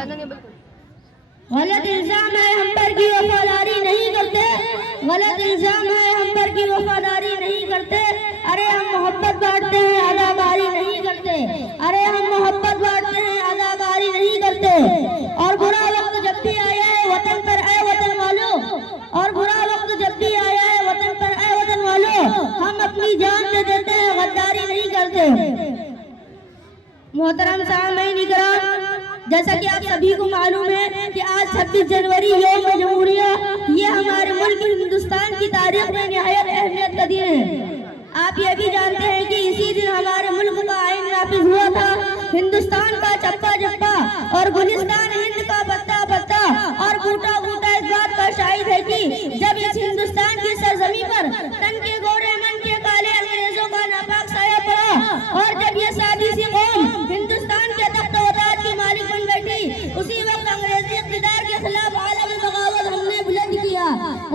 गलत इल्जाम है हम पर की वफादारी नहीं करते, गलत इल्जाम है हम पर की वफादारी नहीं करते। अरे हम मोहब्बत बांटते हैं अदाकारी नहीं करते, अरे हम मोहब्बत बांटते हैं अदाकारी नहीं करते। और बुरा वक्त जब भी आया है वतन पर ऐ वतन वालों, और बुरा वक्त जब भी आया है वतन पर ऐ वतन वालों, हम अपनी जान दे देते हैं गद्दारी नहीं करते। मोहतरम सामईन इकराम, जैसा कि आप सभी को मालूम है कि आज 26 जनवरी यौम जमहूरिया ये हमारे मुल्क हिंदुस्तान की तारीख में निहायत अहमियत का दिन है। आप ये भी जानते हैं कि इसी दिन हमारे मुल्क का आईन नाफिज हुआ था। हिंदुस्तान का चप्पा चप्पा और गुलिस्तान हिंद का पत्ता पत्ता और बूटा बूटा इस बात का शाहिद है कि जब इस हिंदुस्तान की सरजमी पर तन के गोरे मन के काले अंग्रेजों का नापाक साया पड़ा और जब ये सादी सी कौम हिंदुस्तान के तख्त-ओ-ताज की मालिक बन बैठी, उसी वक्त अंग्रेजी इक़्तिदार के खिलाफ आलम बगावत हमने बुलंद किया।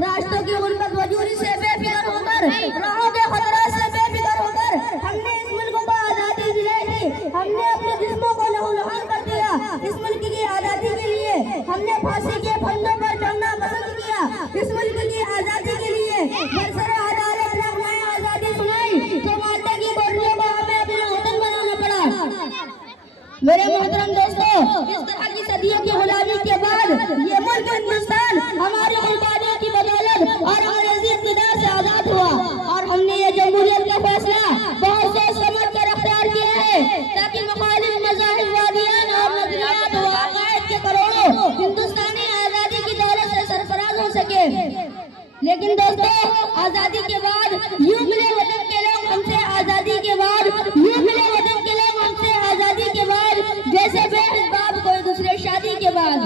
राष्ट्रों की गुर्बत वजूरी से बेफिक्र होकर, राहों के खतरात से बेफिक्र होकर हमने इस मुल्क को आजादी दिलाई थी। हमने अपने जिस्मों को लहूलुहान कर दिया। इस मुल्क की आजादी के लिए हमने फांसी के फंदों पर चढ़ना पसंद किया। इस मुल्क की आजादी के लिए बरसरे अदालत नगमाए आजादी सुनाई तो माल्टा की गोलियों को हमें अपना वतन बनाना पड़ा। मेरे मोहतरम दोस्तों, इस तरह की सदियों की गुलामी के बाद ये मुल्क हिंदुस्तान हमारी कुर्बानियों की बदौलत और अंग्रेजी इक़्तिदार से आजाद हुआ। और हमने ये जमहूरियत का फैसला बहुत सोच समझ कर अख्तियार किया है ताकि मुखालिफ मज़ाहिब वादियान और नज़रियात व अक़ाइद के करोड़ों हिंदुस्तानी आज़ादी की दौलत से सरफराज हो सके। लेकिन दोस्तों, आज़ादी के बाद यूं मिले वतन के लोग हमसे, आज़ादी के बाद यूं मिले वतन के लोग हमसे, आज़ादी के बाद जैसे बेहिसाब कोई दूसरे शादी के बाद।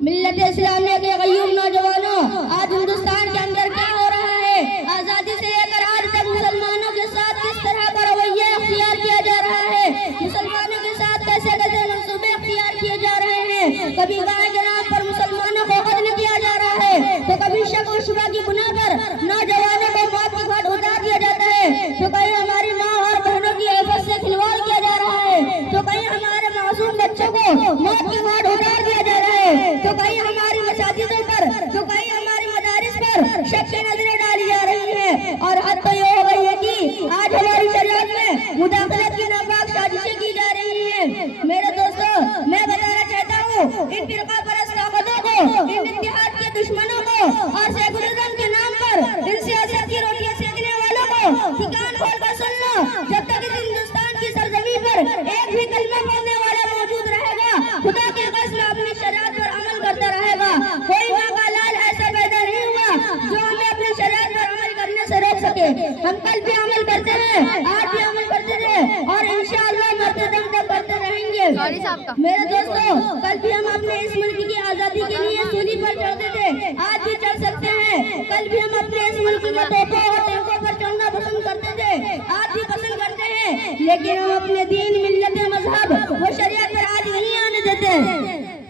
मिल्लत इस्लामिया के गयूम नौजवानों, आज हिंदुस्तान के अंदर क्या हो रहा है? आज़ादी से लेकर आज तक मुसलमानों के साथ किस तरह का रवैया अख्तियार किया जा रहा है, मुसलमानों के साथ कैसे कैसे मंसूबे अख्तियार किए जा रहे हैं। कभी गाय के नाम पर मुसलमानों को कत्ल किया जा रहा है, तो कभी शक और शुबा की बुनियाद पर नौजवानों को मौत की घाट उतार दिया जाता है, तो कहीं हमारी माँ और बहनों की इज्जत से खिलवाड़ किया जा रहा है, तो कहीं हमारे मासूम बच्चों को मौत की घाट उतार दिया जा रहा है, तो कहीं हमारी मसाजिदों पर, तो कहीं हमारी मदारिस पर शक की नजरें डाली जा रही हैं। और हद तो ये हो गई है कि आज हमारी शरीयत में मुदाखलत की नापाक साजिशें की जा रही हैं। मेरे दोस्तों, मैं बताना चाहता हूँ इन फिरका परस्त ताकतों को, इन इत्तेहाद के दुश्मनों को और सेकुलरिज्म के नाम पर इन सियासत की रोटियां सेकने वालों को कि कान खोल कर सुन लो, जब तक इस हिंदुस्तान की सरजमीन पर एक भी कलमा पढ़ने वाला मौजूद रहेगा, खुदा के कसम अपनी शरीयत पर अमल करता रहेगा। कोई माँ का लाल ऐसा पैदा नहीं हुआ जो हमें अपनी शरीयत पर अमल करने से रोक सके। हम कल भी अमल करते हैं, आज भी अमल करते रहे और इंशाअल्लाह मरते दम तक करते रहेंगे। मेरे दोस्तों, कल भी हम अपने इस मुल्क की आजादी के लिए सूली पर चढ़ते थे, आज भी चढ़ सकते हैं। कल भी हम अपने इस मुल्क में तोपों और टैंकों पर चढ़ना पसंद करते थे, आज भी पसंद करते हैं। लेकिन हम अपने दीन, मिल्लत, मजहब व शरीयत पर आज नहीं आने देते।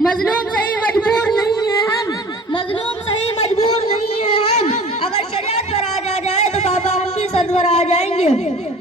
मजलूम सही मजबूर नहीं है हम, मजलूम सही मजबूर नहीं है हम। अगर शरीयत पर आज आ जाए तो बाबा हम भी सदवर आ जाएंगे।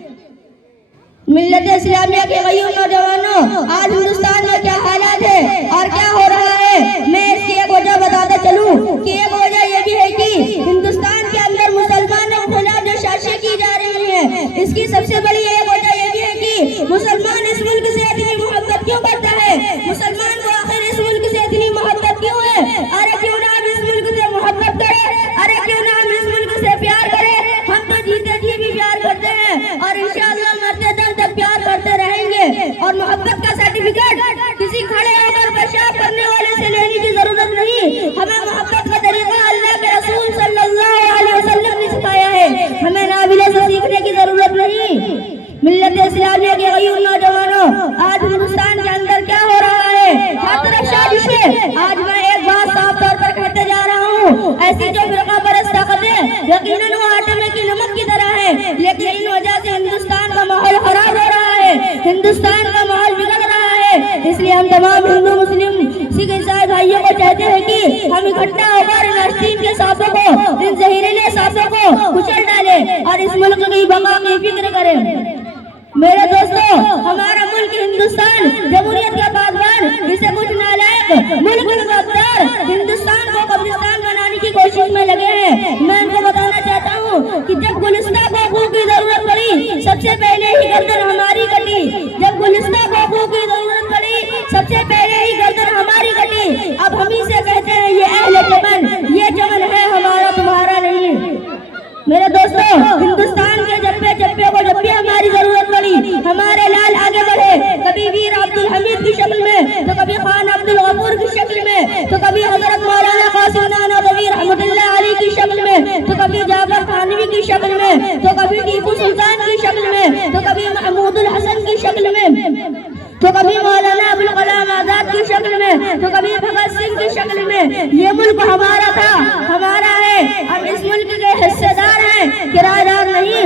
मिल्लत इस्लामिया के गयूम नौजवानों, आज हिंदुस्तान में क्या हालात है और क्या हो रहा है, मैं इसकी एक वजह बताता चलूं कि एक वजह ये भी है कि हिंदुस्तान के अंदर मुसलमानों के खिलाफ जो साजिशें की जा रही हैं, इसकी सबसे बड़ी एक वजह ये भी है कि मुसलमान इस मुल्क से इतनी मोहब्बत क्यों करता है, मुसलमान को आखिर इस मुल्क से इतनी मोहब्बत क्यों है। अरे क्यों ना हम इस मुल्क से मोहब्बत करें, अरे क्यों ना हम इस मुल्क से प्यार करें। हम तो जीते जी भी प्यार करते हैं और इंशाअल्लाह मरते दम तक प्यार करते रहेंगे। और मोहब्बत का सर्टिफिकेट किसी खड़े होकर पेशाब करने वाले से लेने की जरूरत नहीं। हमें मोहब्बत का तरीका अल्लाह के रसूल सल्लल्लाहु अलैहि वसल्लम ने सिखाया है, हमें नाबिलों से सीखने की जरूरत नहीं। मिल्लत इस्लामिया के गयूम नौजवानों, आज हिंदुस्तान के अंदर क्या हो रहा है, हर तरफ साजिशें। आज मैं एक बात साफ तौर पर कहते जा रहा हूँ, ऐसी जो फिरका परस्त ताकतें यकीनन वो आटे में की नमक की तरह है, लेकिन इन वजह से हिंदुस्तान का माहौल खराब हो रहा है, हिंदुस्तान का माहौल बिगड़ रहा है। इसलिए हम तमाम हिंदू, मुस्लिम, सिख, ईसाई भाइयों को चाहते हैं कि हम इकट्ठा होकर इन आस्तीन के सांपों को, इन जहरीले सांपों को कुचल डालें और इस मुल्क की बका की फिक्र करें। मेरे दोस्तों, हमारा मुल्क हिंदुस्तान जमहूरियत का बागबान, इसे कुछ नालायक मुल्क गद्दार हिंदुस्तान को कब्रिस्तान बनाने की कोशिश में लगे हैं। मैं इनको बताना चाहता हूँ कि जब गुलिस्तान को खून की जरूरत पड़ी, सबसे पहले ही गर्दन हमारी कटी। जब गुलिस्तान को खून की जरूरत पड़ी, सबसे पहले ही गर्दन हमारी कटी। अब हम ही से कहते हैं ये अहले चमन, ये चमन है हमारा, तुम्हारा नहीं। मेरे दोस्तों, हिंदुस्तान के जब्बे जब्बे को जब भी हमारी जरूरत पड़ी, हमारे लाल आगे बढ़े, कभी वीर अब्दुल हमीद की शक्ल में, तो कभी खान अब्दुल गफूर की शक्ल में, तो कभी हजरत मौलाना कासिम नानवी रहमतुल्लाह अलैह की शक्ल में, तो कभी जाफर थानवी की शक्ल में, तो कभी टीपू सुल्तान की शक्ल में, तो कभी महमूदुल हसन की शक्ल में, तो कभी मौलाना अबुल कलाम आजाद की शक्ल में, तो कभी भगत सिंह की शक्ल में। ये मुल्क हमारा था, हमारा है, हम इस मुल्क के हिस्सेदार हैं, किराएदार नहीं।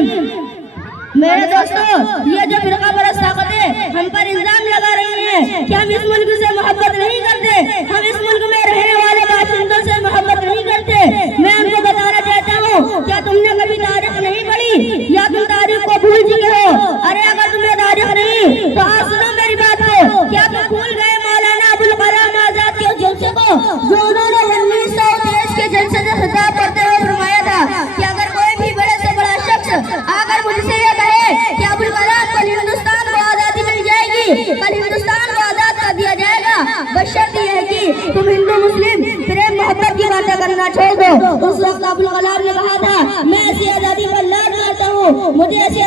मेरे दोस्तों, ये जो फिरका परस्त ताकतें हम पर इल्जाम लगा रही हैं कि हम इस मुल्क से मोहब्बत नहीं करते, हम इस मुल्क में रहने वाले बाशिंदों से मोहब्बत नहीं करते, मैं उनको बताना चाहता हूँ, क्या तुमने कभी तारीख नहीं पढ़ी या तुम तारीख को भूल चुके हो? अरे अगर तुम्हें तारीख नहीं तो आज सुनो मेरी बात को। क्या तुम भूल गए मौलाना अबुल कलाम आजाद के जलसे को, जो उन्होंने 1923 के जलसे से खिताब करते हुए फरमाया था कि अगर कोई भी बड़े से बड़ा शख्स आकर मुझसे ये कहे कि अबुल कलाम कल हिंदुस्तान को आजादी मिल जाएगी, कल हिंदुस्तान को आजाद कर दिया जाएगा, बशर्त यह है कि तुम हिंदू मुस्लिम प्रेम मोहब्बत की बातें करना छोड़ दो। उस वक्त अबुल कलाम ने कहा था, मैं ऐसी आजादी पर लाड मारता हूँ, मुझे ऐसी